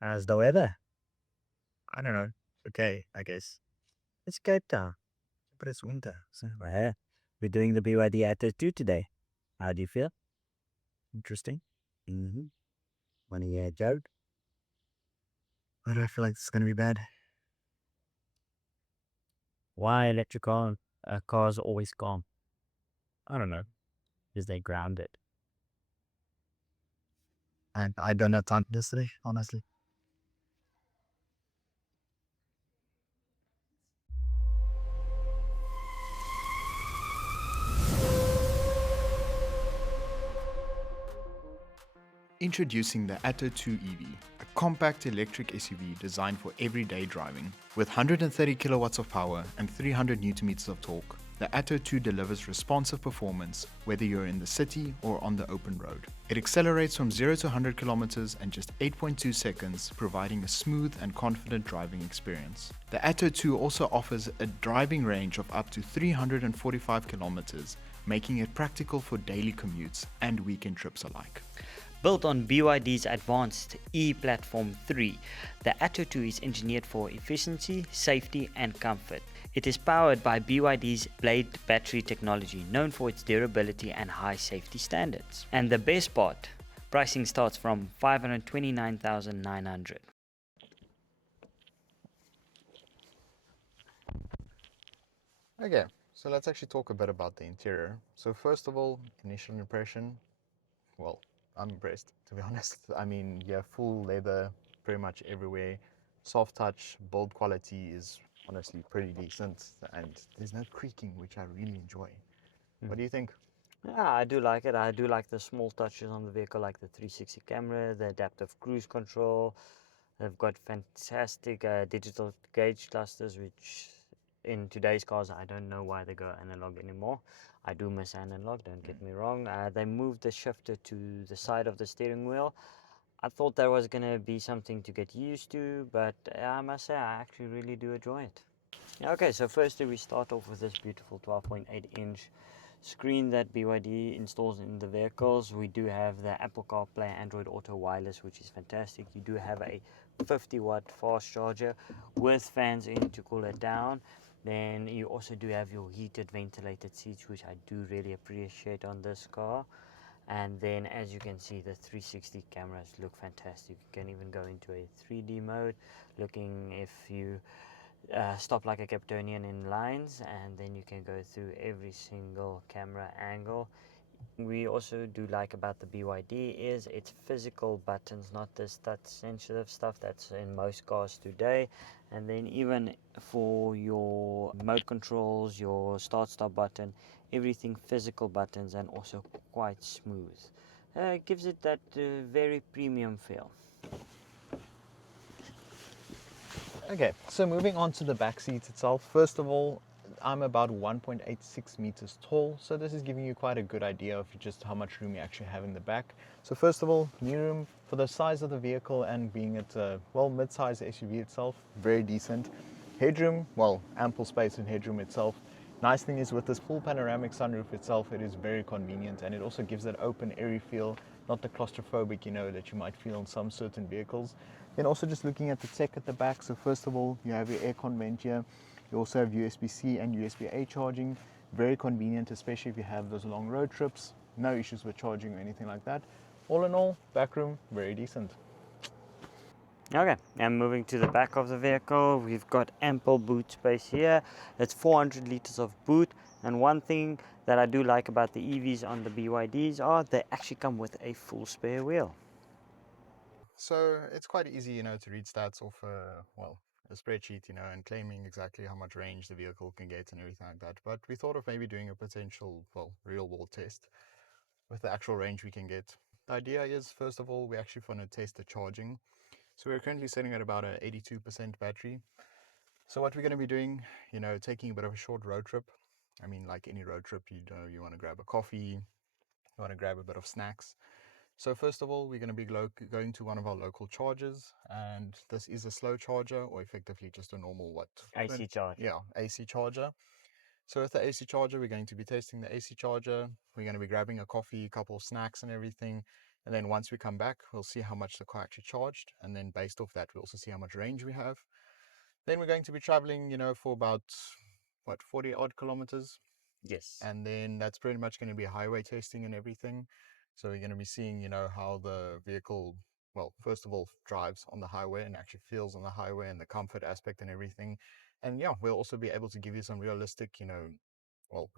How's the weather? I don't know. Okay, I guess. It's Cape Town, but it's winter. So we're doing the BYD Atto 2 today. How do you feel? Interesting. Mm-hmm. Want to hear a joke? Why do I feel like this is going to be bad? Why electric cars always calm? I don't know. Because they grounded. And I don't have time for this today, honestly. Introducing the Atto 2 EV, a compact electric SUV designed for everyday driving. With 130 kilowatts of power and 300 newton meters of torque, the Atto 2 delivers responsive performance whether you're in the city or on the open road. It accelerates from 0 to 100 kilometers in just 8.2 seconds, providing a smooth and confident driving experience. The Atto 2 also offers a driving range of up to 345 kilometers, making it practical for daily commutes and weekend trips alike. Built on BYD's advanced E-Platform 3, the Atto 2 is engineered for efficiency, safety and comfort. It is powered by BYD's Blade battery technology, known for its durability and high safety standards. And the best part, pricing starts from 529,900. Okay, so let's actually talk a bit about the interior. So first of all, initial impression, well, I'm impressed, to be honest. I mean, yeah, full leather pretty much everywhere. Soft touch, build quality is honestly pretty decent, and there's no creaking, which I really enjoy. What do you think? Yeah, I do like it. I do like the small touches on the vehicle, like the 360 camera, the adaptive cruise control. They've got fantastic digital gauge clusters, which in today's cars, I don't know why they go analog anymore. I do miss analog, don't get me wrong. They moved the shifter to the side of the steering wheel. I thought that was going to be something to get used to, but I must say I actually really do enjoy it. Yeah, okay, so firstly we start off with this beautiful 12.8-inch screen that BYD installs in the vehicles. We do have the Apple CarPlay Android Auto wireless, which is fantastic. You do have a 50-watt fast charger with fans in to cool it down. Then you also do have your heated ventilated seats, which I do really appreciate on this car. And then as you can see, the 360 cameras look fantastic. You can even go into a 3D mode, looking if you stop like a Capetonian in lines, and then you can go through every single camera angle. We also do like about the BYD is its physical buttons, not this touch sensitive stuff that's in most cars today. And then even for your mode controls, your start stop button, everything physical buttons and also quite smooth. It gives it that very premium feel. Okay, so moving on to the back seat itself. First of all, I'm about 1.86 meters tall, so this is giving you quite a good idea of just how much room you actually have in the back. So first of all, knee room for the size of the vehicle and being it a mid-size SUV itself, very decent. Headroom, well, ample space in headroom itself. Nice thing is with this full panoramic sunroof itself, it is very convenient and it also gives that open, airy feel, not the claustrophobic, that you might feel in some certain vehicles. Then also just looking at the tech at the back. So first of all, you have your aircon vent here. You also have USB-C and USB-A charging. Very convenient, especially if you have those long road trips. No issues with charging or anything like that. All in all, back room, very decent. Okay, and moving to the back of the vehicle, we've got ample boot space here. It's 400 liters of boot, and one thing that I do like about the EVs on the BYDs are they actually come with a full spare wheel. So it's quite easy, to read stats off a spreadsheet, and claiming exactly how much range the vehicle can get and everything like that. But we thought of maybe doing a potential, real world test with the actual range we can get. The idea is, first of all, we actually want to test the charging. So we're currently sitting at about a 82% battery. So what we're going to be doing, taking a bit of a short road trip. I mean, like any road trip, you want to grab a coffee, you want to grab a bit of snacks. So first of all, we're going to be going to one of our local chargers, and this is a slow charger, or effectively just a normal AC charge. yeah, AC charger. So with the AC charger, we're going to be testing the AC charger. We're going to be grabbing a coffee, a couple of snacks and everything. And then once we come back, we'll see how much the car actually charged. And then based off that, we'll also see how much range we have. Then we're going to be traveling, for about, what, 40 odd kilometers. Yes. And then that's pretty much going to be highway testing and everything. So we're going to be seeing, how the vehicle, well, first of all, drives on the highway and actually feels on the highway and the comfort aspect and everything. And yeah, we'll also be able to give you some realistic,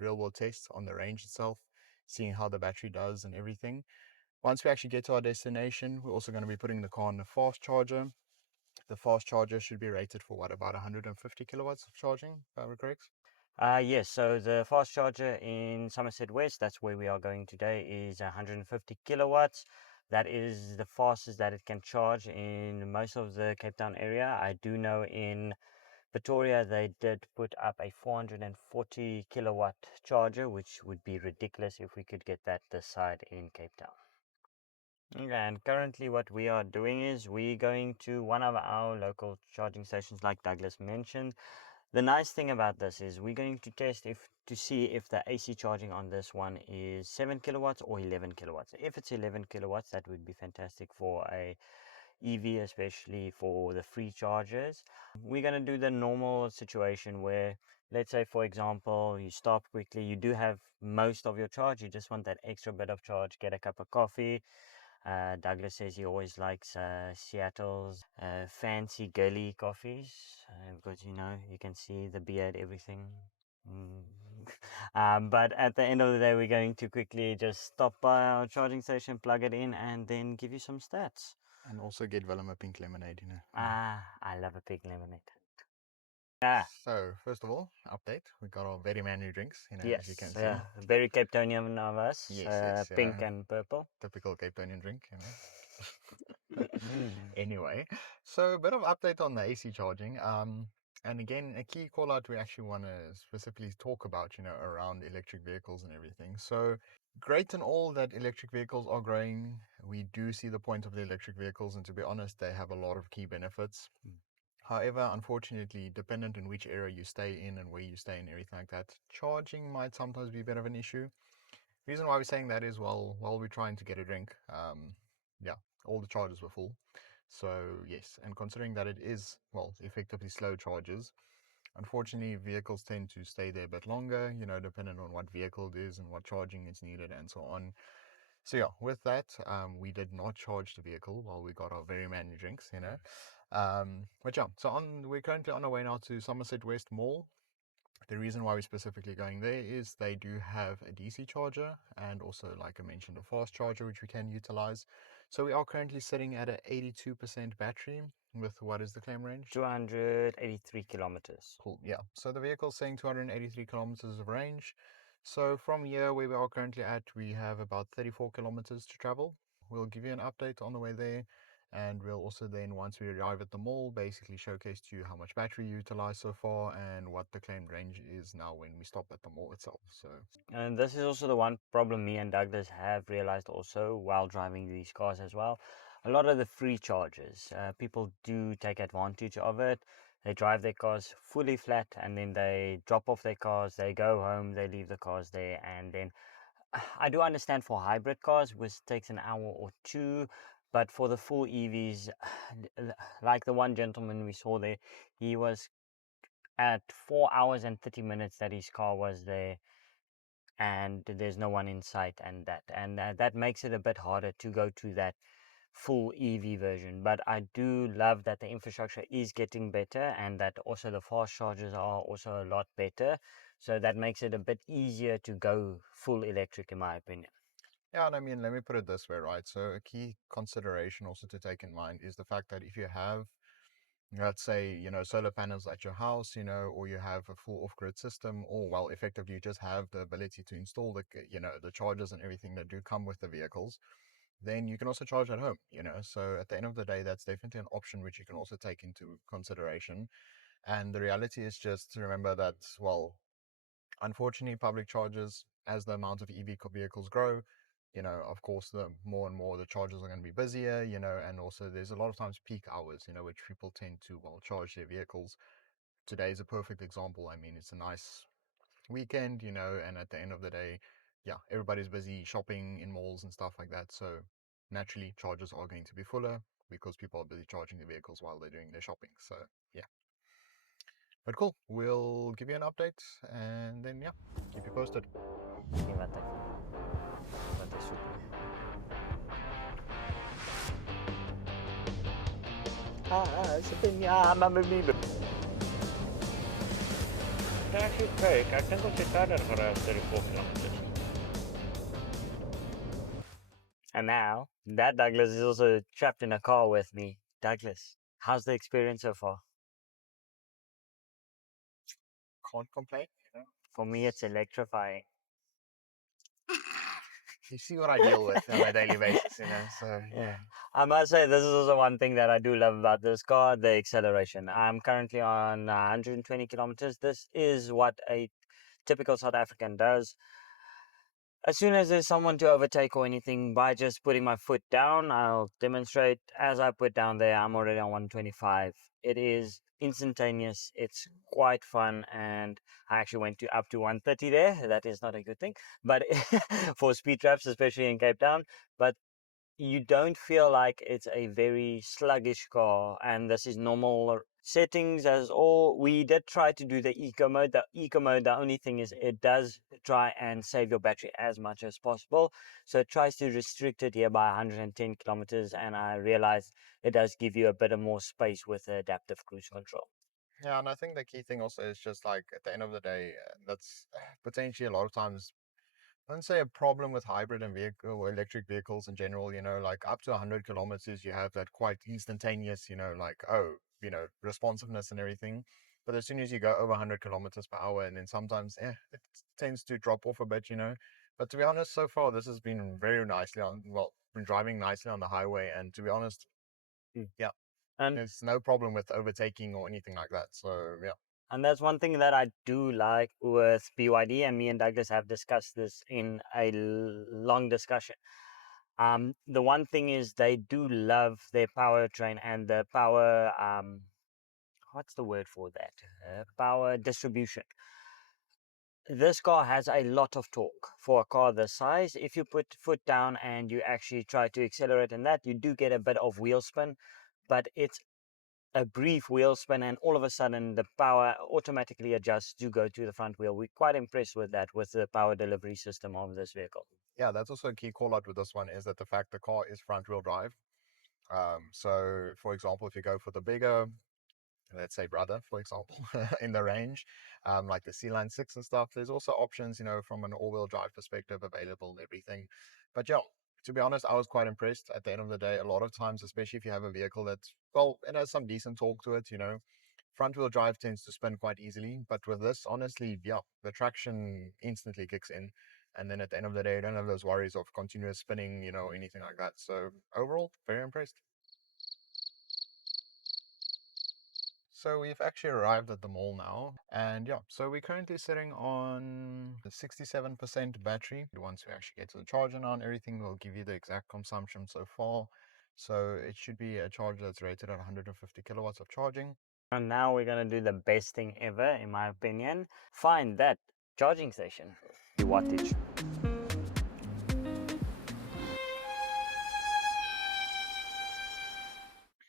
real world tests on the range itself, seeing how the battery does and everything. Once we actually get to our destination, we're also going to be putting the car on a fast charger. The fast charger should be rated for what, about 150 kilowatts of charging, if I'm correct? Yes, so the fast charger in Somerset West, that's where we are going today, is 150 kilowatts. That is the fastest that it can charge in most of the Cape Town area. I do know in Pretoria they did put up a 440 kilowatt charger, which would be ridiculous if we could get that this side in Cape Town. Okay, and currently what we are doing is we're going to one of our local charging stations like Douglas mentioned. The nice thing about this is we're going to test to see if the AC charging on this one is 7 kilowatts or 11 kilowatts. If it's 11 kilowatts, that would be fantastic for a EV, especially for the free chargers. We're going to do the normal situation where, let's say, for example, you stop quickly, you do have most of your charge, you just want that extra bit of charge, get a cup of coffee. Douglas says he always likes Seattle's fancy girly coffees because you can see the beard, everything. Mm. But at the end of the day, we're going to quickly just stop by our charging station, plug it in, and then give you some stats. And also get Willem a pink lemonade. I love a pig lemonade. Ah, So, first of all, update. We got our very manly drinks, as you can yes, see. very Cape Townian of us, Yes, yes, pink and purple. typical Cape Townian drink. Anyway, so a bit of update on the AC charging. And again, a key call out we actually want to specifically talk about, around electric vehicles and everything. So great and all that electric vehicles are growing. We do see the point of the electric vehicles, and to be honest, they have a lot of key benefits. However, unfortunately, dependent on which area you stay in and where you stay and everything like that, charging might sometimes be a bit of an issue. Reason why we're saying that is, well, while we're trying to get a drink, yeah, all the charges were full. So yes, and considering that it is, well, effectively slow charges, unfortunately vehicles tend to stay there a bit longer, depending on what vehicle it is and what charging is needed and so on. So yeah, with that, we did not charge the vehicle while we got our very many drinks. But yeah, so we're currently on our way now to Somerset West Mall. The reason why we're specifically going there is they do have a DC charger and also, like I mentioned, a fast charger which we can utilize. So we are currently sitting at a 82% battery with, what is the claim range? 283 kilometers. Cool. Yeah. So the vehicle's saying 283 kilometers of range. So from here where we are currently at, we have about 34 kilometers to travel. We'll give you an update on the way there. And we'll also then, once we arrive at the mall, basically showcase to you how much battery you utilized so far and what the claimed range is now when we stop at the mall itself. So And this is also the one problem me and Douglas have realized also while driving these cars as well. A lot of the free charges, people do take advantage of it. They drive their cars fully flat and then they drop off their cars, they go home, they leave the cars there. And then I do understand for hybrid cars, which takes an hour or two. But for the full EVs, like the one gentleman we saw there, he was at 4 hours and 30 minutes that his car was there and there's no one in sight, and that makes it a bit harder to go to that full EV version. But I do love that the infrastructure is getting better and that also the fast chargers are also a lot better, so that makes it a bit easier to go full electric in my opinion. yeah, and I mean, let me put it this way, right? So a key consideration also to take in mind is the fact that if you have, let's say, solar panels at your house, or you have a full off-grid system, or, well, effectively you just have the ability to install the chargers and everything that do come with the vehicles, then you can also charge at home. So at the end of the day, that's definitely an option which you can also take into consideration. And the reality is, just to remember that, well, unfortunately, public chargers, as the amount of EV vehicles grow, of course, the more and more the chargers are going to be busier, and also there's a lot of times peak hours, which people tend to, well, charge their vehicles. Today is a perfect example. I mean, it's a nice weekend, and at the end of the day, yeah, everybody's busy shopping in malls and stuff like that. So naturally chargers are going to be fuller because people are busy charging the vehicles while they're doing their shopping. So yeah, but cool. We'll give you an update and then yeah, keep you posted. Nee, wat hy soek nie. Sit nie maar met my. Actually, kyk, ek dink ons het verder gery as 34 kilometers. And now, that Douglas is also trapped in a car with me. Douglas, how's the experience so far? Can't complain. You know? For me, it's electrifying. You see what I deal with on a daily basis, you know. So Yeah. I must say, this is also one thing that I do love about this car, the acceleration. I'm currently on 120 kilometers. This is what a typical South African does. As soon as there's someone to overtake or anything, by just putting my foot down, I'll demonstrate. As I put down there, I'm already on 125. It is instantaneous. It's quite fun, and I actually went to up to 130 there. That is not a good thing, but for speed traps, especially in Cape Town. But you don't feel like it's a very sluggish car, and this is normal settings as all. We did try to do the eco mode. The only thing is it does try and save your battery as much as possible, so it tries to restrict it here by 110 kilometers, and I realized it does give you a bit of more space with the adaptive cruise control. yeah, and I think the key thing also is just like at the end of the day, that's potentially a lot of times I wouldn't say a problem with hybrid and vehicle or electric vehicles in general, you know, like up to 100 kilometers, you have that quite instantaneous, you know, like, oh, you know, responsiveness and everything. But as soon as you go over 100 kilometers per hour, and then sometimes, it tends to drop off a bit, you know. But to be honest, so far, this has been very nicely been driving nicely on the highway. And to be honest, yeah, And there's no problem with overtaking or anything like that. So, yeah. And that's one thing that I do like with BYD, and me and Douglas have discussed this in a long discussion. The one thing is they do love their powertrain and the power. What's the word for that? Power distribution. This car has a lot of torque for a car this size. If you put foot down and you actually try to accelerate in that, you do get a bit of wheel spin, but it's a brief wheel spin, and all of a sudden the power automatically adjusts to go to the front wheel. We're quite impressed with that, with the power delivery system of this vehicle. Yeah, that's also a key call out with this one is that the fact the car is front wheel drive. So, for example, if you go for the bigger, let's say brother, for example, in the range, like the C-Line 6 and stuff, there's also options, you know, from an all-wheel drive perspective available and everything. But yeah, to be honest, I was quite impressed at the end of the day. A lot of times, especially if you have a vehicle that, well, it has some decent torque to it, you know, front wheel drive tends to spin quite easily. But with this, honestly, yeah, the traction instantly kicks in. And then at the end of the day, you don't have those worries of continuous spinning, you know, anything like that. So overall, very impressed. So we've actually arrived at the mall now, and yeah, so we're currently sitting on the 67% battery. Once we actually get to the charger now and everything, we'll give you the exact consumption so far. So it should be a charger that's rated at 150 kilowatts of charging. And now we're going to do the best thing ever, in my opinion. Find that charging station, the wattage.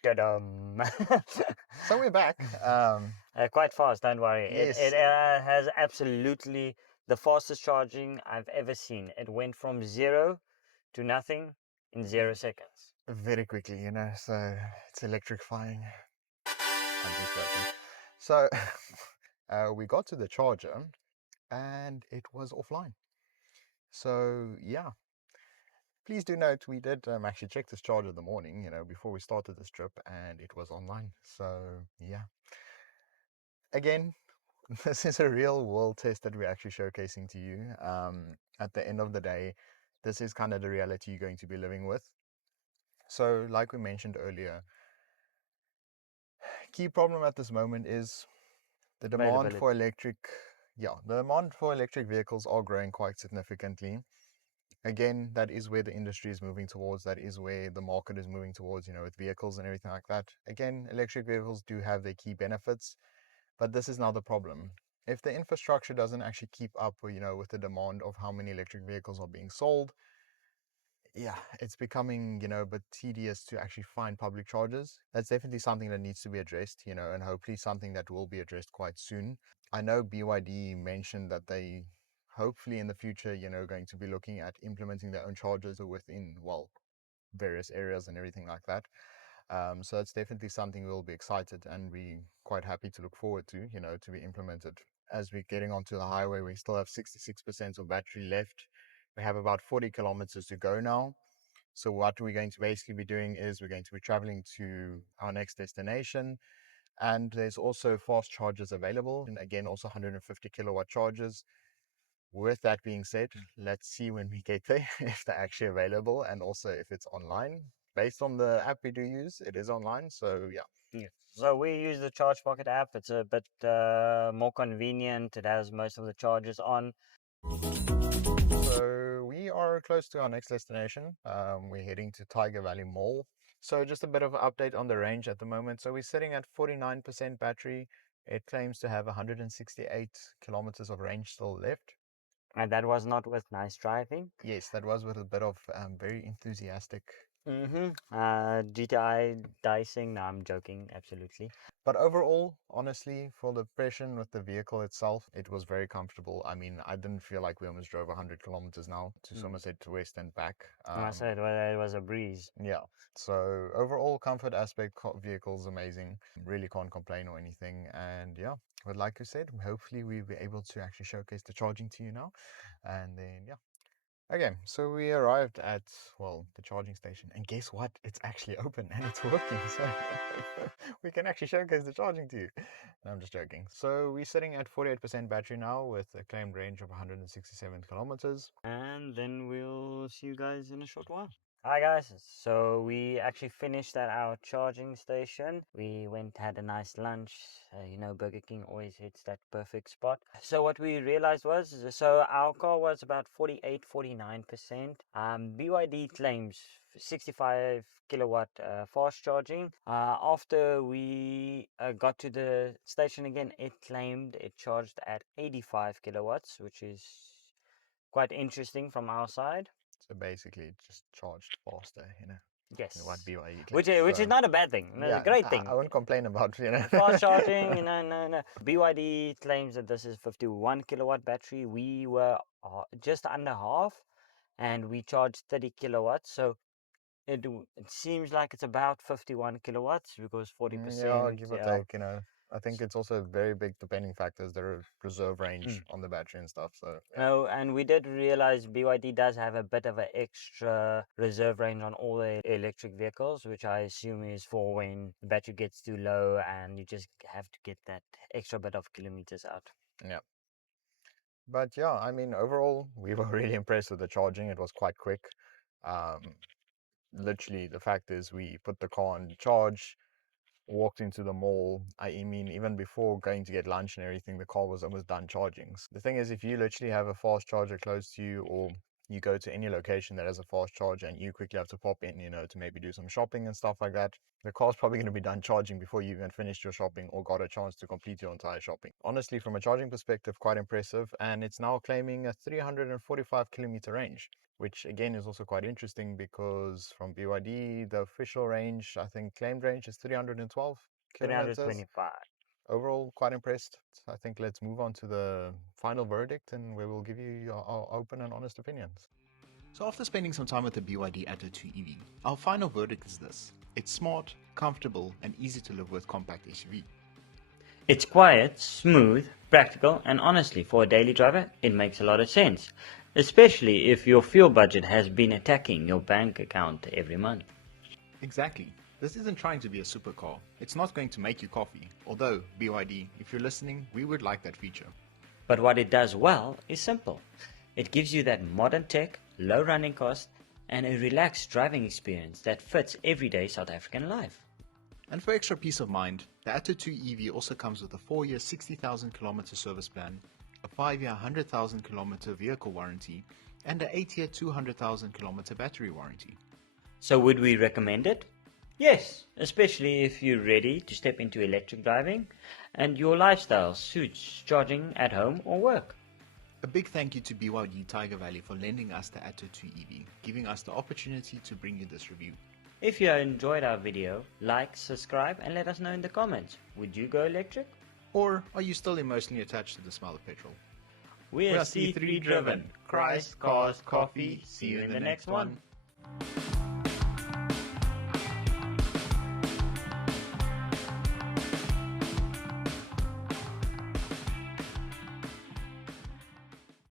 Ta-dum. So we're back. Quite fast, don't worry. Yes. It has absolutely the fastest charging I've ever seen. It went from 0 to nothing in 0 seconds. Very quickly, you know, so it's electrifying. I'm just joking. So we got to the charger and it was offline. So yeah, please do note we did actually check this charger in the morning, you know, before we started this trip, and it was online. So yeah, again, this is a real world test that we're actually showcasing to you. At the end of the day, this is kind of the reality you're going to be living with. So like we mentioned earlier, key problem at this moment is the demand for electric. Yeah, the demand for electric vehicles are growing quite significantly. Again, that is where the industry is moving towards. That is where the market is moving towards, you know, with vehicles and everything like that. Again, electric vehicles do have their key benefits, but this is now the problem. If the infrastructure doesn't actually keep up, you know, with the demand of how many electric vehicles are being sold, yeah, it's becoming, a bit tedious to actually find public chargers. That's definitely something that needs to be addressed, and hopefully something that will be addressed quite soon. I know BYD mentioned that they hopefully in the future, going to be looking at implementing their own chargers within, well, various areas and everything like that. So that's definitely something we'll be excited and be quite happy to look forward to, to be implemented. As we're getting onto the highway, we still have 66% of battery left. We have about 40 kilometers to go now. So what we're going to basically be doing is we're going to be traveling to our next destination. And there's also fast chargers available. And again, also 150 kilowatt chargers. With that being said, let's see when we get there if they're actually available and also if it's online. Based on the app we do use, it is online. So yeah. Yes. So we use the Charge Pocket app. It's a bit more convenient. It has most of the chargers on. So we are close to our next destination. We're heading to Tiger Valley Mall. So just a bit of an update on the range at the moment. So we're sitting at 49% battery. It claims to have 168 kilometers of range still left. And that was not with nice driving. Yes, that was with a bit of very enthusiastic. GTI dicing. No, I'm joking. Absolutely. But overall, honestly, for the impression with the vehicle itself, it was very comfortable. I mean, I didn't feel like we almost drove 100 kilometers now to Somerset to West and back. I must say it was a breeze. Yeah. So overall comfort aspect, vehicle's amazing. Really can't complain or anything. And yeah, but like you said, hopefully we'll be able to actually showcase the charging to you now. And then yeah. Okay, so we arrived at, well, the charging station, and guess what? It's actually open and it's working, so we can actually showcase the charging to you. No, I'm just joking. So we're sitting at 48% battery now with a claimed range of 167 kilometers. And then we'll see you guys in a short while. Hi guys, so we actually finished at our charging station. We went, had a nice lunch. Burger King always hits that perfect spot. So what we realized was, so our car was about 48-49%. BYD claims 65 kilowatt fast charging. After we got to the station again, it claimed it charged at 85 kilowatts, which is quite interesting from our side. So basically, it just charged faster, Yes. what BYD Which claims. is not a bad thing. It's Yeah, a great thing. I wouldn't complain about, Fast charging, no. BYD claims that this is 51 kilowatt battery. We were just under half, and we charged 30 kilowatts. So it seems like it's about 51 kilowatts because 40%. Yeah, give or take, I think it's also very big depending factors. There are reserve range on the battery and stuff. So yeah. No, and we did realize BYD does have a bit of an extra reserve range on all the electric vehicles, which I assume is for when the battery gets too low and you just have to get that extra bit of kilometers out. Yeah. But yeah, I mean, overall, we were really impressed with the charging. It was quite quick. Literally, the fact is, we put the car on charge, walked into the mall. I mean, even before going to get lunch and everything, the car was almost done charging. The thing is, if you literally have a fast charger close to you, or you go to any location that has a fast charger and you quickly have to pop in, to maybe do some shopping and stuff like that, the car's probably going to be done charging before you even finished your shopping or got a chance to complete your entire shopping. Honestly, from a charging perspective, quite impressive. And it's now claiming a 345 kilometer range, which again is also quite interesting because from BYD, the official range, I think claimed range is 312 kilometers. 325. Overall, quite impressed. I think let's move on to the final verdict and we will give you our open and honest opinions. So after spending some time with the BYD Atto 2 EV, our final verdict is this. It's smart, comfortable, and easy to live with compact SUV. It's quiet, smooth, practical, and honestly, for a daily driver, it makes a lot of sense, especially if your fuel budget has been attacking your bank account every month. Exactly. This isn't trying to be a supercar. It's not going to make you coffee. Although, BYD, if you're listening, we would like that feature. But what it does well is simple. It gives you that modern tech, low running cost, and a relaxed driving experience that fits everyday South African life. And for extra peace of mind, the Atto 2 EV also comes with a 4-year 60,000 kilometer service plan, a 5-year 100,000 kilometer vehicle warranty, and an 8-year 200,000 kilometer battery warranty. So would we recommend it? Yes, especially if you're ready to step into electric driving and your lifestyle suits charging at home or work. A big thank you to BYD Tiger Valley for lending us the Atto 2 EV, giving us the opportunity to bring you this review. If you enjoyed our video, like, subscribe and let us know in the comments. Would you go electric? Or are you still emotionally attached to the smell of petrol? We are C3 driven. Christ, cars, coffee. See you in the next one.